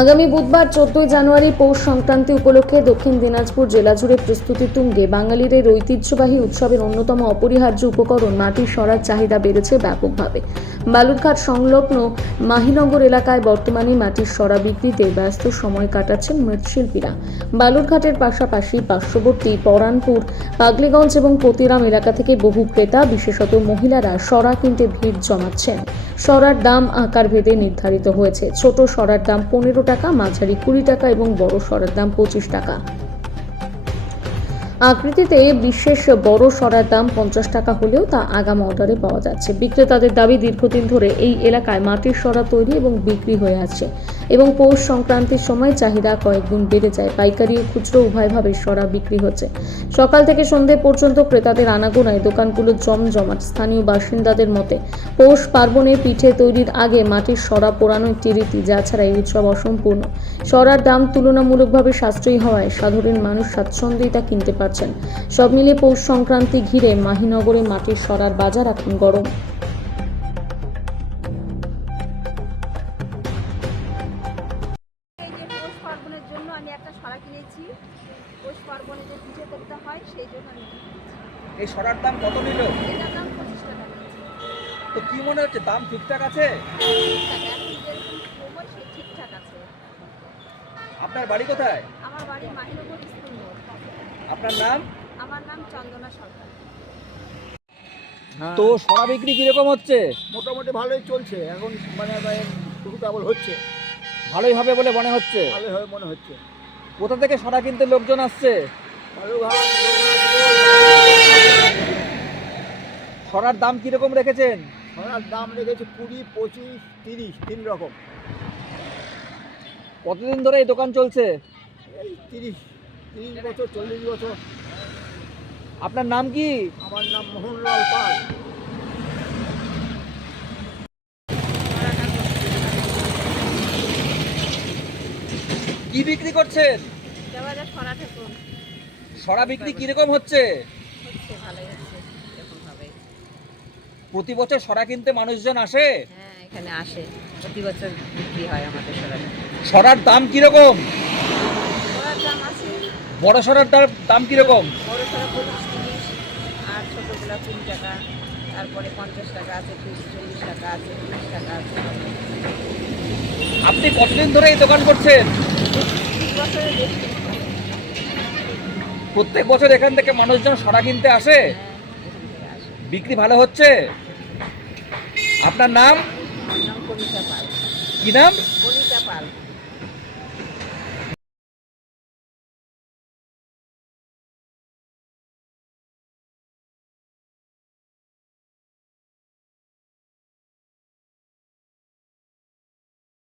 আগামী বুধবার 14 জানুয়ারি পৌষ সংক্রান্তি উপলক্ষে দক্ষিণ দিনাজপুর জেলা জুড়ে প্রস্তুতি তুঙ্গে বাঙালির এই ঐতিহ্যবাহী উৎসবের অন্যতম অপরিহার্য উপকরণ মাটির সরার চাহিদা বেড়েছে ব্যাপকভাবে। বালুরঘাট সংলগ্ন মাহিনগর এলাকায় বর্তমানে মাটির সরা বিক্রিতে ব্যস্ত সময় কাটাচ্ছেন মৃৎশিল্পীরা। বালুরঘাটের পাশাপাশি পার্শ্ববর্তী পরানপুর, পাগলিগঞ্জ এবং পতিরাম এলাকা থেকে বহু ক্রেতা, বিশেষত মহিলারা সরা কিনতে ভিড় জমাচ্ছেন। সরার দাম আকার ভেদে নির্ধারিত হয়েছে। ছোট সরার দাম 15 টাকা, মাঝারি 20 টাকা এবং বড় সরার দাম 25 টাকা। আকৃতিতে বিশেষ বড় সরার দাম 50 টাকা হলেও তা আগাম অর্ডারে পাওয়া যাচ্ছে। বিক্রেতাদের দাবি, দীর্ঘদিন ধরে এই এলাকায় মাটির সরা তৈরি এবং বিক্রি হয়ে আসছে এবং পৌষ সংক্রান্তির সময় চাহিদা কয়েকগুণ বেড়ে যায়। পাইকারি ও খুচরো উভয়ভাবে সরা বিক্রি হচ্ছে। সকাল থেকে সন্ধ্যে পর্যন্ত ক্রেতাদের আনাগোনায় দোকানগুলো জমজমাট। স্থানীয় বাসিন্দাদের মতে, পৌষ পার্বণে পিঠে তৈরির আগে মাটির সরা পোড়ানো একটি রীতি, যা ছাড়া এই উৎসব অসম্পূর্ণ। সরার দাম তুলনামূলকভাবে সাশ্রয়ী হওয়ায় সাধারণ মানুষ স্বাচ্ছন্দ্যেই তা কিনতে পারছেন। সব মিলে পৌষ সংক্রান্তি ঘিরে মাহিনগরে মাটির সরার বাজার এখন গরম। পৌষ পার্বণের জন্য আমি একটা সরা কিনেছি। পৌষ পার্বণে যে পিঠে করতে হয় সেই জন্য আমি কিনেছি। এই সরার দাম কত নিল? এটার দাম 25 টাকা নিয়েছি। তো কি মনে হচ্ছে, দাম ঠিকঠাক আছে? ঠিকঠাক, এখন যেরকম সময় সে ঠিকঠাক আছে। আপনার বাড়ি কোথায়? আমার বাড়ি মাহিনগর স্কুল মোড়। আপনার নাম? আমার নাম চন্দনা সরকার। তো সরা বিক্রি কিরকম হচ্ছে? মোটামুটি ভালোই চলছে এখন, মানে শুরু কেবল হচ্ছে, ভালোই হবে বলে মনে হচ্ছে। ভালোই হবে মনে হচ্ছে। কোথা থেকে সরা কিনতে লোকজন আসছে? বালুরঘাট, সরার দাম কিরকম রেখেছেন? সোনার দাম রেখেছে 20, 25, 30, 3 রকম। কতদিন ধরে এই দোকান চলছে? এই 30 বছর, 40 বছর। আপনার নাম কি? আমার নাম মোহনলাল পাল। কি বিক্রি করছেন? দেওয়ালে সরা ঠাকুর সরা বিক্রি কিরকম হচ্ছে? হচ্ছে, ভালোই হচ্ছে এরকমভাবে। প্রতি বছর সরা কিনতে মানুষজন আসে? হ্যাঁ, এখানে আসে, প্রতি বছর বিক্রি হয় আমাদের সরা। সরার দাম কিরকম? সরার দাম আছে, বড় সরার দাম কিরকম? বড় সরা 25, 30 আর ছোটোগুলো 3 টাকা, তারপরে 50 টাকা আছে, 40 টাকা আছে, 30 টাকা আছে। আপনি কতদিন ধরে এই দোকান করছেন? 30 বছরের বেশি। প্রত্যেক বছর এখান থেকে মানুষজন সরা কিনতে আসে? হ্যাঁ, এখান থেকে আসে। বিক্রি ভালো হচ্ছে? আপনার নাম? আমার নাম কবিতা পাল। কি নাম? কবিতা পাল।